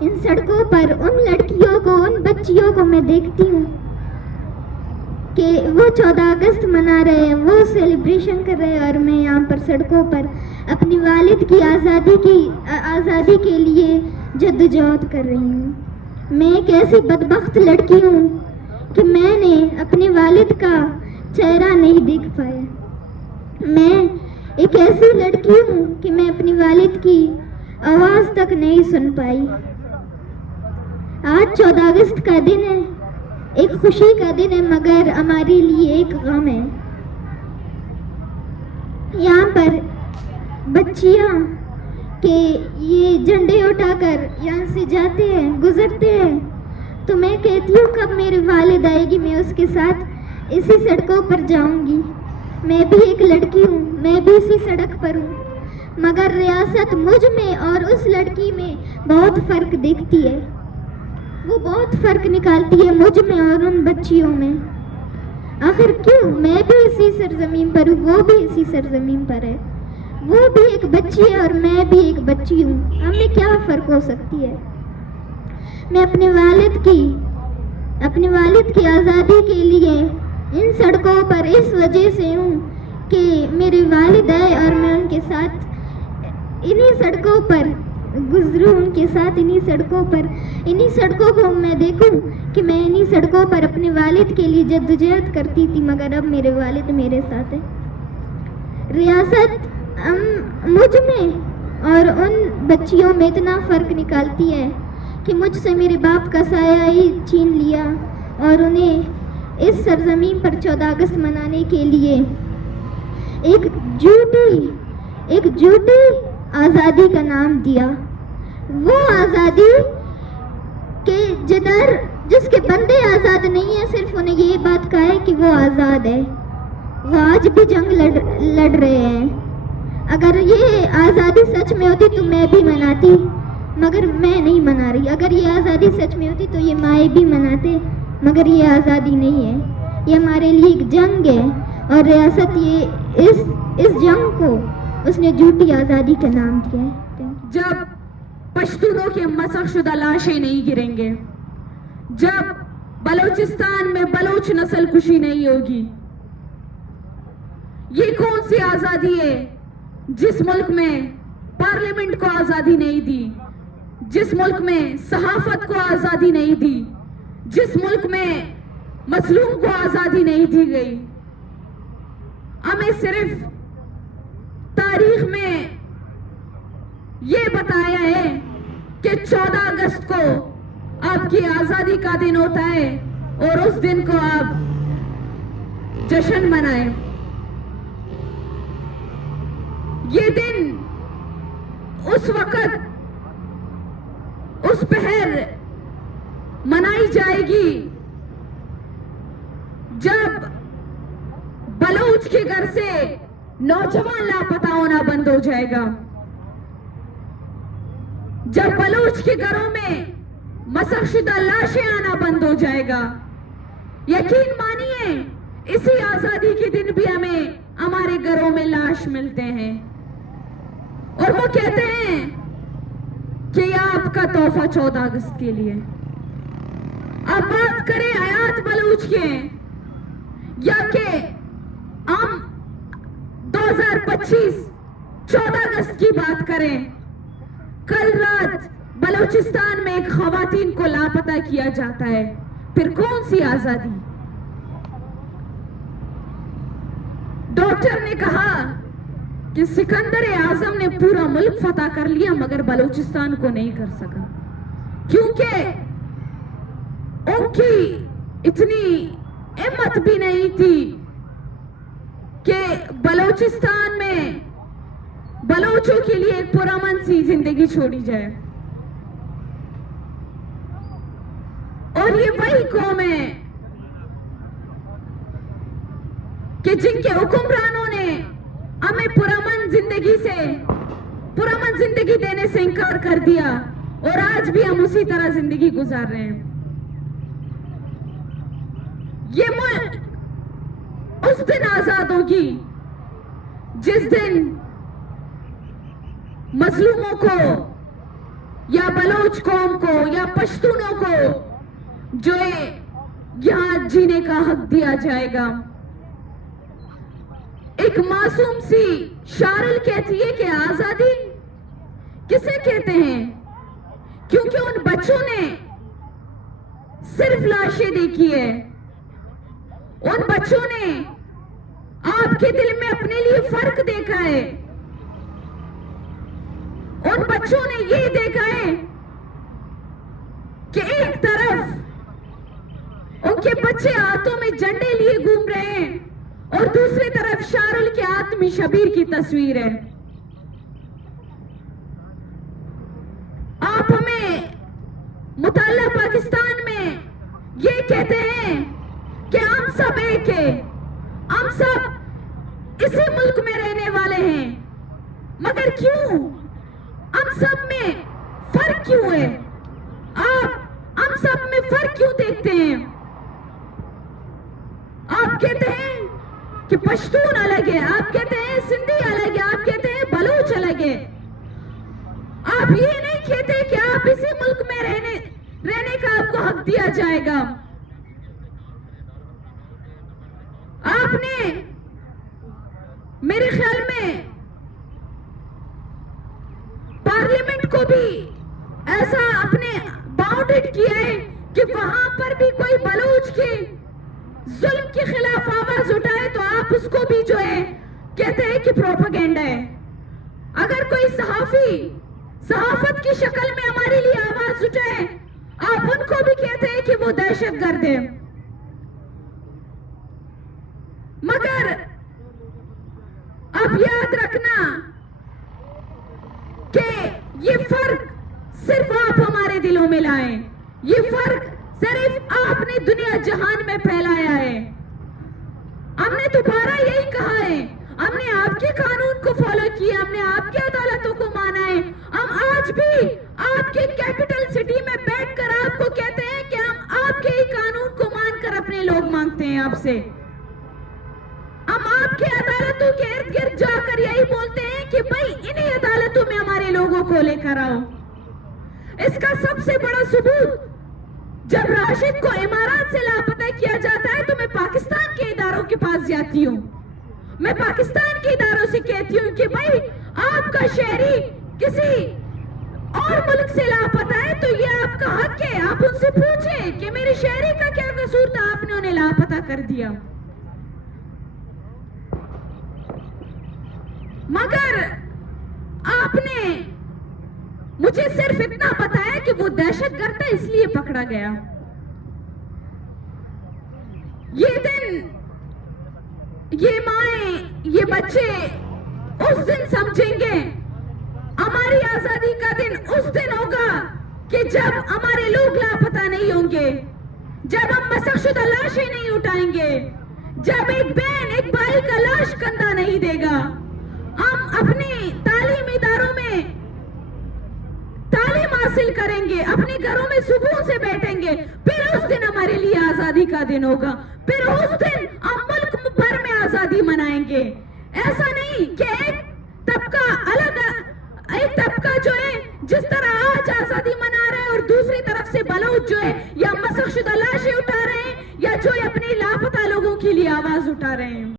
ان سڑکوں پر ان لڑکیوں کو، ان بچیوں کو میں دیکھتی ہوں کہ وہ 14 اگست منا رہے ہیں، وہ سیلیبریشن کر رہے ہیں، اور میں یہاں پر سڑکوں پر اپنی والد کی آزادی کے لیے جدوجہد کر رہی ہوں۔ میں ایک ایسی بدبخت لڑکی ہوں کہ میں نے اپنے والد کا چہرہ نہیں دیکھ پایا۔ میں ایک ایسی لڑکی ہوں کہ میں اپنی والد کی آواز تک نہیں سن پائی۔ آج 14 اگست کا دن ہے، ایک خوشی کا دن ہے، مگر ہمارے لیے ایک غم ہے۔ یہاں پر بچیاں کہ یہ جھنڈے اٹھا کر یہاں سے جاتے ہیں، گزرتے ہیں، تو میں کہتی ہوں کب میری والد آئے گی، میں اس کے ساتھ اسی سڑکوں پر جاؤں گی۔ میں بھی ایک لڑکی ہوں، میں بھی اسی سڑک پر ہوں، مگر ریاست مجھ میں اور اس لڑکی میں بہت فرق دیکھتی ہے، وہ بہت فرق نکالتی ہے مجھ میں اور ان بچیوں میں۔ آخر کیوں؟ میں بھی اسی سرزمین پر ہوں، وہ بھی اسی سرزمین پر ہے، وہ بھی ایک بچی ہے اور میں بھی ایک بچی ہوں، ہم میں کیا فرق ہو سکتی ہے؟ میں اپنے والد کی آزادی کے لیے ان سڑکوں پر اس وجہ سے ہوں کہ میرے والد آئے اور میں ان کے ساتھ انہی سڑکوں پر گزروں، ان کے ساتھ انہی سڑکوں کو میں دیکھوں کہ میں انہی سڑکوں پر اپنے والد کے لیے جدوجہد کرتی تھی، مگر اب میرے والد میرے ساتھ ہے۔ ریاست مجھ میں اور ان بچیوں میں اتنا فرق نکالتی ہے کہ مجھ سے میرے باپ کا سایہ ہی چھین لیا اور انہیں اس سرزمین پر 14 اگست منانے کے لیے ایک جھوٹی آزادی کا نام دیا۔ وہ آزادی کے جس کے بندے آزاد نہیں ہیں، صرف انہیں یہ بات کہا ہے کہ وہ آزاد ہے۔ وہ آج بھی جنگ لڑ رہے ہیں۔ اگر یہ آزادی سچ میں ہوتی تو میں بھی مناتی، مگر میں نہیں منا رہی۔ اگر یہ آزادی سچ میں ہوتی تو یہ مائیں بھی مناتے، مگر یہ آزادی نہیں ہے، یہ ہمارے لیے ایک جنگ ہے، اور ریاست یہ اس جنگ کو اس نے جھوٹی آزادی کا نام دیا ہے۔ جب پشتونوں کے مسخ شدہ لاشیں نہیں گریں گے، جب بلوچستان میں بلوچ نسل کشی نہیں ہوگی، یہ کون سی آزادی ہے جس ملک میں پارلیمنٹ کو آزادی نہیں دی، جس ملک میں صحافت کو آزادی نہیں دی، جس ملک میں مظلوم کو آزادی نہیں دی گئی؟ ہمیں صرف تاریخ میں یہ بتایا ہے کہ 14 اگست کو آپ کی آزادی کا دن ہوتا ہے اور اس دن کو آپ جشن منائیں۔ یہ دن اس وقت اس پہر منائی جائے گی جب بلوچ کے گھر سے نوجوان لاپتہ ہونا بند ہو جائے گا، جب بلوچ کے گھروں میں مسخ شدہ لاشیں آنا بند ہو جائے گا۔ یقین مانیے اسی آزادی کے دن بھی ہمیں ہمارے گھروں میں لاش ملتے ہیں، اور وہ کہتے ہیں کہ یہ آپ کا تحفہ 14 اگست کے لیے۔ اب بات کریں حیات بلوچ کے، یا کہ ہم 2025 14 اگست کی بات کریں۔ کل رات بلوچستان میں ایک خواتین کو لاپتہ کیا جاتا ہے، پھر کون سی آزادی؟ ڈاکٹر نے کہا کہ سکندر اعظم نے پورا ملک فتح کر لیا مگر بلوچستان کو نہیں کر سکا، کیونکہ ان کی اتنی ہمت بھی نہیں تھی کہ بلوچستان میں بلوچوں کے لیے ایک پرامن سی زندگی چھوڑی جائے۔ اور یہ وہی قوم ہے کہ جن کے حکمرانوں نے ہمیں پرامن زندگی دینے سے انکار کر دیا، اور آج بھی ہم اسی طرح زندگی گزار رہے ہیں۔ یہ ملک اس دن آزاد ہوگی جس دن مظلوموں کو یا بلوچ قوم کو یا پشتونوں کو جو یہاں جینے کا حق دیا جائے گا. ایک معصوم سی شارل کہتی ہے کہ آزادی کسے کہتے ہیں؟ کیونکہ ان بچوں نے صرف لاشیں دیکھی ہے. ان بچوں نے آپ کے دل میں اپنے لیے فرق دیکھا ہے. ان بچوں نے یہ دیکھا ہے کہ ایک طرف ان کے بچے ہاتھوں میں جھنڈے لیے گھوم رہے ہیں اور دوسری طرف شارل کے ہاتھ میں شبیر کی تصویر ہے. آپ ہمیں مطالعہ پاکستان میں یہ کہتے ہیں کہ ہم سب ایک ہیں, ہم سب اسی ملک میں رہنے والے ہیں, مگر کیوں ہم سب میں فرق کیوں ہے؟ آپ ہم سب میں فرق کیوں دیکھتے ہیں؟ آپ کہتے ہیں کہ پشتون الگ ہے, آپ کہتے ہیں سندھی الگ ہے, آپ کہتے ہیں بلوچ الگ ہے. آپ یہ نہیں کہتے کہ آپ اسی ملک میں رہنے کا آپ کو حق دیا جائے گا. آپ نے میرے خیال میں پارلیمنٹ کو بھی ایسا اپنے باؤنڈڈ کیا ہے کہ وہاں پر بھی کوئی بلوچ کے ظلم کے خلاف آواز اٹھائے تو آپ اس کو بھی جو ہے کہتے ہیں کہ پروپیگنڈا ہے. اگر کوئی صحافی صحافت کی شکل میں ہمارے لیے آواز اٹھائے آپ ان کو بھی کہتے ہیں کہ وہ دہشت گرد ہے. مگر اب یاد رکھنا کہ یہ فرق صرف آپ ہمارے دلوں میں لائیں, یہ فرق صرف آپ نے دنیا جہان میں پھیلایا ہے. ہم نے دوبارہ یہی کہا ہے, ہم نے آپ کے قانون کو فالو کیا, ہم نے آپ کی عدالتوں کو مانا ہے. ہم آج بھی آپ کے کیپٹل سٹی میں بیٹھ کر آپ کو کہتے ہیں کہ ہم آپ کے ہی قانون کو مان کر اپنے لوگ مانگتے ہیں آپ سے. ہم آپ کے عدالتوں کے ارد گرد جا کر یہی بولتے ہیں کہ بھائی انہی عدالتوں میں ہمارے لوگوں کو لے کر آؤ. اس کا سب سے بڑا ثبوت جب راشد کو امارات سے لاپتہ کیا جاتا ہے تو میں پاکستان کے اداروں کے پاس جاتی ہوں, میں پاکستان کے اداروں سے کہتی ہوں کہ بھائی آپ کا شہری کسی اور ملک سے لاپتہ ہے تو یہ آپ کا حق ہے, آپ ان سے پوچھیں کہ میرے شہری کا کیا قصور تھا, آپ نے انہیں لاپتہ کر دیا. مگر آپ نے مجھے صرف اتنا بتایا کہ وہ دہشت گرد تھا اس لیے پکڑا گیا. یہ دن یہ مائیں یہ بچے اس دن سمجھیں گے, ہماری آزادی کا دن اس دن ہوگا کہ جب ہمارے لوگ لاپتہ نہیں ہوں گے, جب ہم مسخ شدہ لاشیں نہیں اٹھائیں گے, جب ایک بہن ایک بھائی کا لاش کندھا نہیں دے گا, ہم اپنی تعلیم اداروں میں تعلیم حاصل کریں گے, اپنے گھروں میں سکون سے بیٹھیں گے, پھر اس دن ہمارے لیے آزادی کا دن ہوگا, پھر اس دن ہم ملک بھر میں آزادی منائیں گے. ایسا نہیں کہ ایک طبقہ جو ہے جس طرح آج آزادی منا رہے ہیں اور دوسری طرف سے بلوچ جو ہے یا مسخ شدہ لاشیں اٹھا رہے ہیں یا جو اپنے لاپتہ لوگوں کے لیے آواز اٹھا رہے ہیں.